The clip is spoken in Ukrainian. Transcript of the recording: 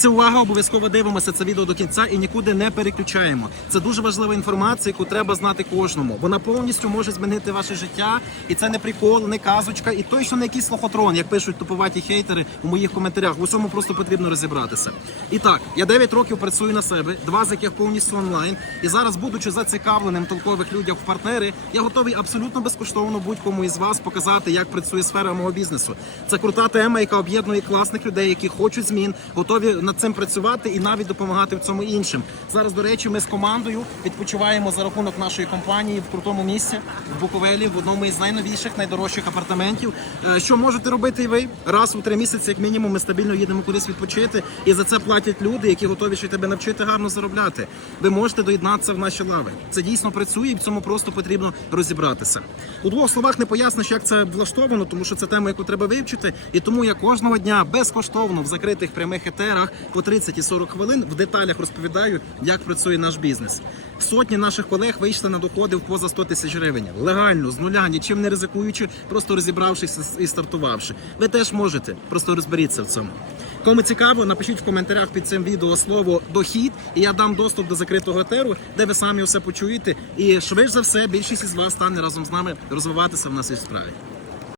Це увага, обов'язково дивимося це відео до кінця і нікуди не переключаємо. Це дуже важлива інформація, яку треба знати кожному. Вона повністю може змінити ваше життя, і це не прикол, не казочка, і той, що не якийсь лохотрон, як пишуть туповаті хейтери у моїх коментарях. В усьому просто потрібно розібратися. І так, я 9 років працюю на себе, два з яких повністю онлайн. І зараз, будучи зацікавленим толкових людях в партнери, я готовий абсолютно безкоштовно будь-кому із вас показати, як працює сфера мого бізнесу. Це крута тема, яка об'єднує класних людей, які хочуть змін, готові над цим працювати і навіть допомагати в цьому іншим. Зараз, до речі, ми з командою відпочиваємо за рахунок нашої компанії в крутому місці в Буковелі, в одному із найновіших, найдорожчих апартаментів. Е, Що можете робити і ви? Раз у три місяці, як мінімум, ми стабільно їдемо кудись відпочити, і за це платять люди, які готові ще тебе навчити гарно заробляти. Ви можете доєднатися в наші лави. Це дійсно працює, і в цьому просто потрібно розібратися. У двох словах не поясниш, як це влаштовано, тому що це тема, яку треба вивчити. І тому я кожного дня безкоштовно в закритих прямих етерах по 30 і 40 хвилин в деталях розповідаю, як працює наш бізнес. Сотні наших колег вийшли на доходи в поза 100 тисяч гривень. Легально, з нуля, нічим не ризикуючи, просто розібравшись і стартувавши. Ви теж можете, просто розберіться в цьому. Кому цікаво, напишіть в коментарях під цим відео слово дохід, і я дам доступ до закритого етеру, де ви самі все почуєте. І швидше за все, більшість із вас стане разом з нами розвиватися в нашій справі.